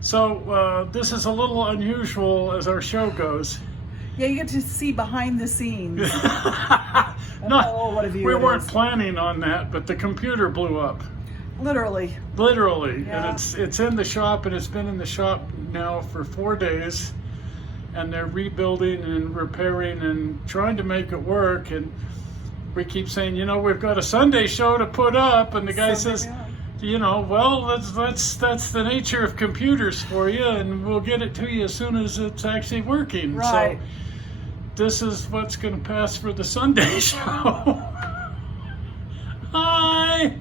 So this is a little unusual as our show goes. Yeah, you get to see behind the scenes. No, what a view we it weren't is. planning on that, but the computer blew up. Literally. Literally, Yeah. and it's in the shop, and it's been in the shop now for 4 days, and they're rebuilding and repairing and trying to make it work. And we keep saying, we've got a Sunday show to put up, and the guy says, well, that's the nature of computers for you, and we'll get it to you as soon as it's actually working. Right. So this is what's going to pass for the Sunday show. Hi.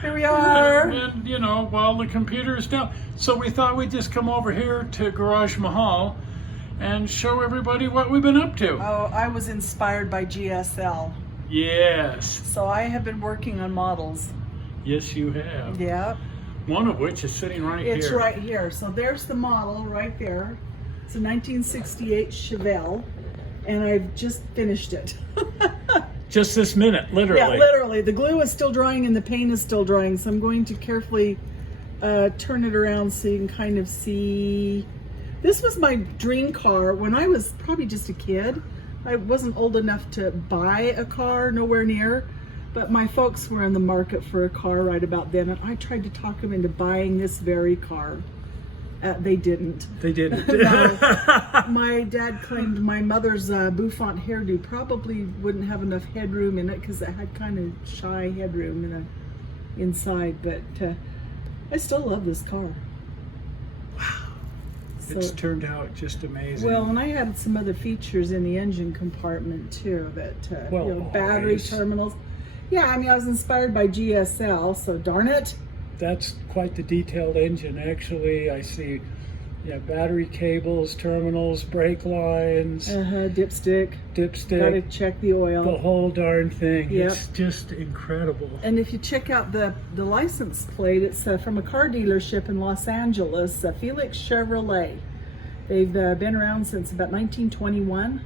Here we are. And while the computer's down. So we thought we'd just come over here to Garagemahall and show everybody what we've been up to. Oh, I was inspired by GSL. Yes. So I have been working on models. Yes, you have. Yeah. One of which is sitting right here. It's right here. So there's the model right there. It's a 1968 Chevelle, and I've just finished it. Just this minute, literally. Yeah, literally. The glue is still drying and the paint is still drying, so I'm going to carefully turn it around so you can kind of see. This was my dream car when I was probably just a kid. I wasn't old enough to buy a car, nowhere near, but my folks were in the market for a car right about then, and I tried to talk them into buying this very car. They didn't. They didn't. No. My dad claimed my mother's bouffant hairdo probably wouldn't have enough headroom in it because it had kind of shy headroom inside, but I still love this car. Wow. So, It's turned out just amazing. well, and I had some other features in the engine compartment too, that battery always. terminals. Yeah, I mean, I was inspired by GSL, so darn it. That's quite the detailed engine. Actually, I see battery cables, terminals, brake lines, Dipstick. dipstick, Gotta check the oil. the whole darn thing. Yep. It's just incredible. And if you check out the license plate, it's from a car dealership in Los Angeles, Felix Chevrolet. They've been around since about 1921.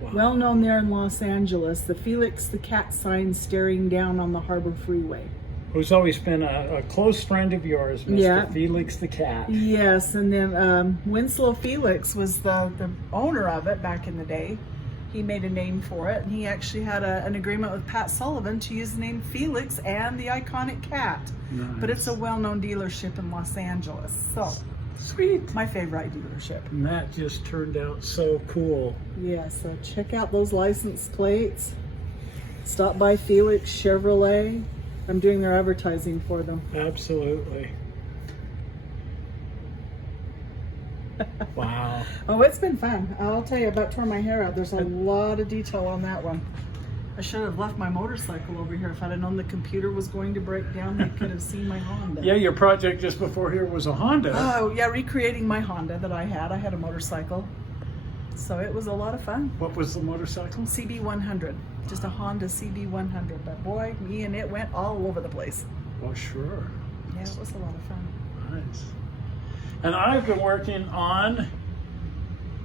Wow. Well known there in Los Angeles. The Felix the cat sign staring down on the Harbor Freeway. Who's always been a close friend of yours, Mr. Yeah. Felix the cat. Yes, and then Winslow Felix was the owner of it back in the day. He made a name for it, and he actually had an agreement with Pat Sullivan to use the name Felix and the iconic cat. Nice. But it's a well-known dealership in Los Angeles. So, Sweet. my favorite dealership. And that just turned out so cool. Yeah, so check out those license plates. Stop by Felix Chevrolet. I'm doing their advertising for them. Absolutely. Wow. Oh, it's been fun. I'll tell you, about tore my hair out. There's a lot of detail on that one. I should have left my motorcycle over here. If I'd have known the computer was going to break down, they could have seen my Honda. Yeah, your project just before here was a Honda. Oh, yeah, recreating my Honda that I had. I had a motorcycle. So it was a lot of fun. What was the motorcycle? CB100. Just a Honda CB100. But boy, me and it went all over the place. Well, sure. Yeah, it was a lot of fun. Nice. And I've been working on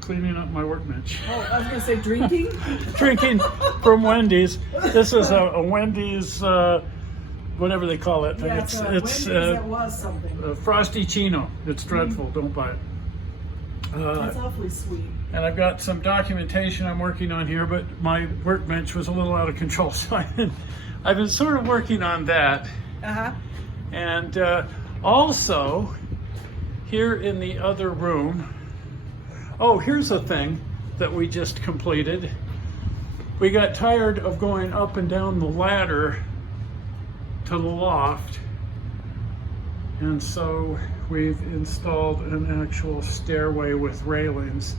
cleaning up my workbench. Oh, I was going to say drinking? Drinking from Wendy's. This is a Wendy's, whatever they call it. Yeah, it's Wendy's that was something. Frosty Chino. It's dreadful. Don't buy it. That's awfully sweet. And I've got some documentation I'm working on here, but my workbench was a little out of control, so I've been sort of working on that. Uh-huh. And also, here in the other room, oh, here's a thing that we just completed. We got tired of going up and down the ladder to the loft, and so we've installed an actual stairway with railings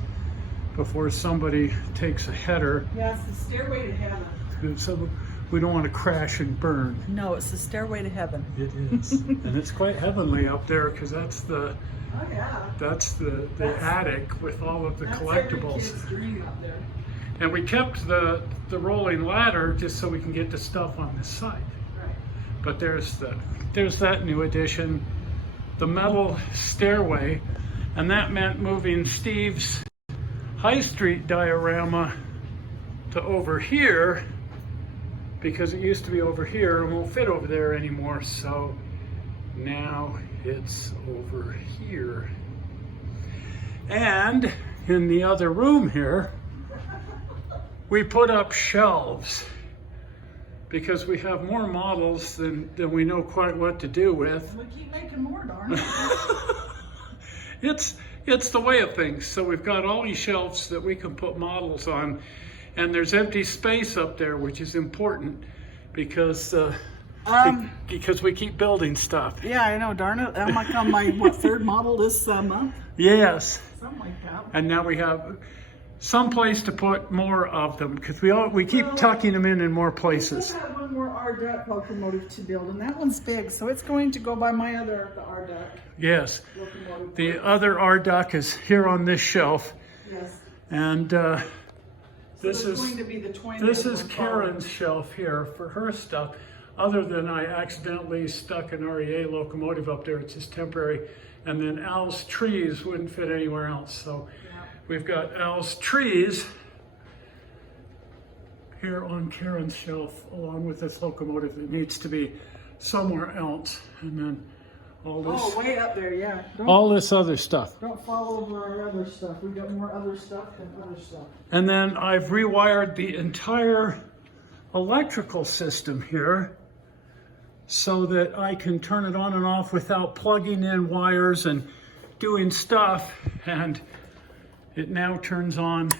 before somebody takes a header. Yeah, it's the stairway to heaven. So we don't want to crash and burn. No, it's the stairway to heaven. It is. And it's quite heavenly up there because that's the Oh, yeah. that's the attic with all of the That's collectibles. every kid's dream up there. And we kept the rolling ladder just so we can get the stuff on this side. Right. But there's that new addition, the metal stairway, and that meant moving Steve's High Street diorama to over here because it used to be over here and won't fit over there anymore. So now it's over here. And in the other room here, we put up shelves because we have more models than we know quite what to do with. We keep making more, darn it. It's the way of things. So we've got all these shelves that we can put models on, and there's empty space up there, which is important because we keep building stuff. Yeah, I know, darn it. I'm like on my third model this month. Yes. Something like that. And now we have some place to put more of them because we keep tucking them in more places. We have one more RDUC locomotive to build, and that one's big, so it's going to go by my other RDUC. Yes. Locomotive. The other RDUC is here on this shelf. Yes. And this is going to be the twin. this is Karyn's shelf here for her stuff. Other than I accidentally stuck an REA locomotive up there, it's just temporary. And then Al's trees wouldn't fit anywhere else. So we've got Al's trees here on Karyn's shelf, along with this locomotive that needs to be somewhere else. And then all this. Oh, way up there, yeah. All this other stuff. Don't fall over our other stuff. We've got more other stuff than other stuff. And then I've rewired the entire electrical system here so that I can turn it on and off without plugging in wires and doing stuff. And it now turns on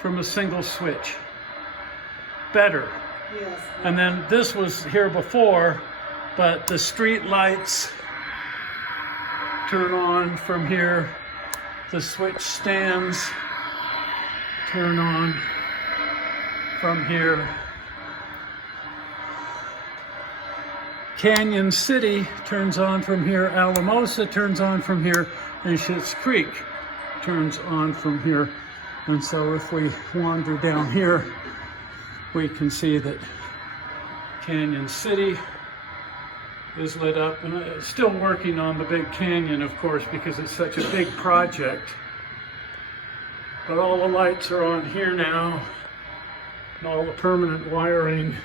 from a single switch. Better. Yes. And then this was here before, but the street lights turn on from here. The switch stands turn on from here. Canyon City turns on from here. Alamosa turns on from here. And Schitt's Creek turns on from here. And so if we wander down here, we can see that Canyon City is lit up, and it's still working on the big canyon, of course, because it's such a big project. But all the lights are on here now, and all the permanent wiring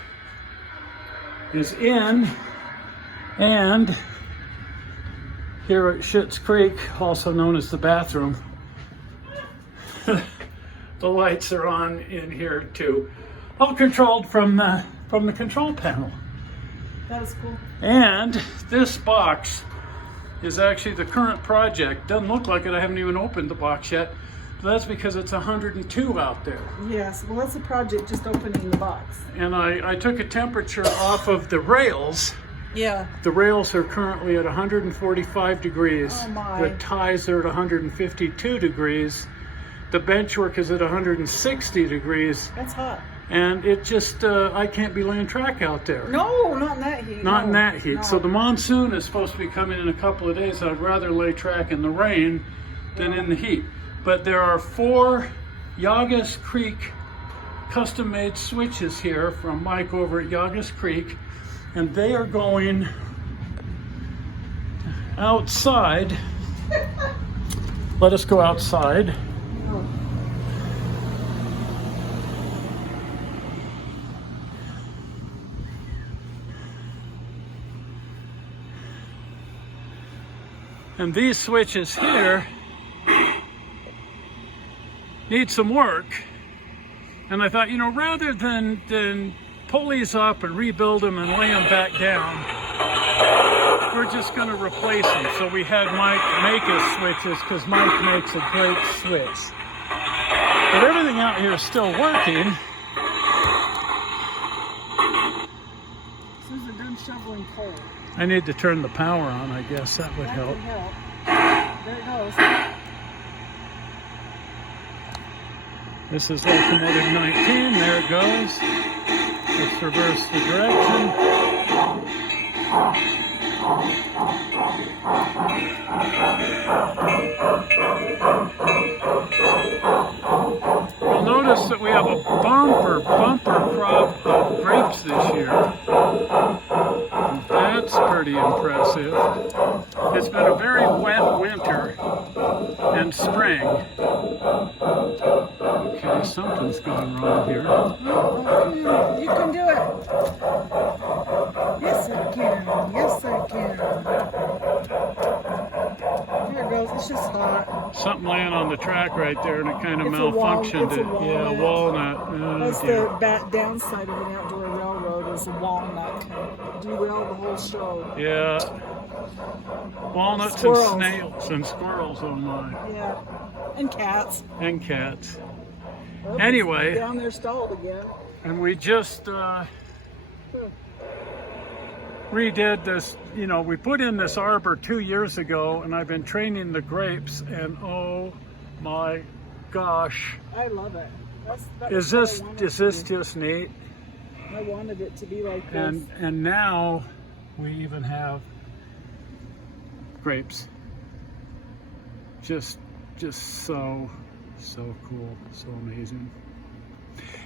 is in. And here at Schitt's Creek, also known as the bathroom, the lights are on in here too, all controlled from the control panel. That is cool. And this box is actually the current project. Doesn't look like it. I haven't even opened the box yet. But that's because it's 102 out there. Yes, well, that's a project, just opening the box. And I took a temperature off of the rails. Yeah. The rails are currently at 145 degrees. Oh my. The ties are at 152 degrees. The benchwork is at 160 degrees. That's hot. And it just, I can't be laying track out there. No, not in that heat. Not no. in that heat. No. So the monsoon is supposed to be coming in a couple of days. I'd rather lay track in the rain than in the heat. But there are 4 Yagas Creek custom-made switches here from Mike over at Yagas Creek, and they are going outside. Let us go outside. Oh. And these switches here need some work. And I thought, rather than pull these up and rebuild them and lay them back down, we're just going to replace them. So we had Mike make us switches because Mike makes a great switch. But everything out here is still working. As soon as they're done shoveling coal. I need to turn the power on, I guess. That would help. Would help. There it goes. This is locomotive 19. There it goes. Let's reverse the direction. You'll notice that we have a bumper crop of grapes this year. That's pretty impressive. It's been a very wet winter and spring. Okay, something's going wrong here. You can do it. Yes, I can. Yes, I can. Here gross. It's just hot. Something laying on the track right there, and it kind of It's a malfunctioned. it's a walnut. Yeah, walnut. Oh, That's dear. the downside of an outdoor railroad is a walnut can derail the whole show. Yeah. Walnuts Squirrels. and snails and squirrels, oh my. Yeah, and cats. And cats. Oh, Anyway. it's down there stalled again. And we just redid this, you know, we put in this arbor 2 years ago, and I've been training the grapes, and oh my gosh. I love it. That Is was what this I wanted is to this be. just neat? I wanted it to be like this. And now we even have grapes. Just so cool, so amazing.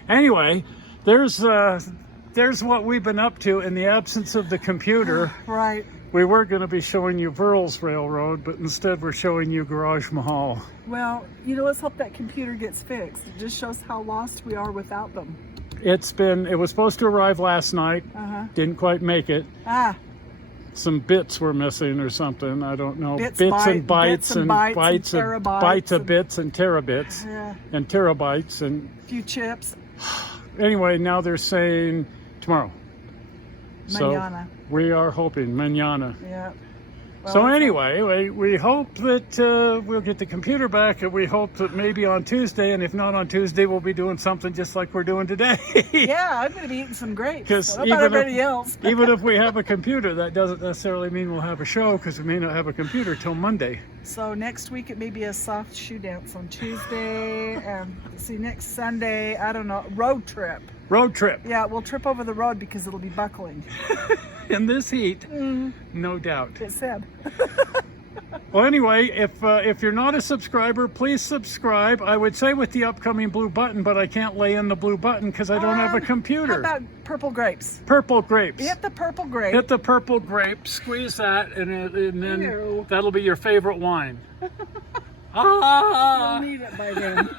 Anyway, there's what we've been up to in the absence of the computer. Right. We were going to be showing you Verl's Railroad, but instead we're showing you Garagemahall. Well, you know, let's hope that computer gets fixed. It just shows how lost we are without them. It was supposed to arrive last night. Didn't quite make it. Some bits were missing or something. I don't know. Bits and bytes and bytes and bytes of bits and terabits and terabytes and a few chips. Anyway, now they're saying tomorrow. Mañana. So we are hoping mañana. Yeah. Well, So anyway, we hope that we'll get the computer back, and we hope that maybe on Tuesday, and if not on Tuesday, we'll be doing something just like we're doing today. yeah, I'm going to be eating some grapes. Because How about everybody else? even if we have a computer, that doesn't necessarily mean we'll have a show, because we may not have a computer till Monday. So next week it may be a soft shoe dance on Tuesday, and see next Sunday, I don't know, road trip. Road trip. Yeah, we'll trip over the road because it'll be buckling. In this heat, no doubt. It said. Well, anyway, if you're not a subscriber, please subscribe. I would say with the upcoming blue button, but I can't lay in the blue button because I don't have a computer. How about purple grapes? Purple grapes. Hit the purple grape. Hit the purple grape, squeeze that, and then Ew. that'll be your favorite wine. We'll need it by then.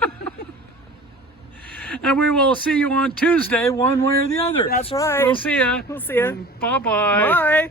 And we will see you on Tuesday, one way or the other. That's right. We'll see ya. We'll see ya. Bye-bye. Bye.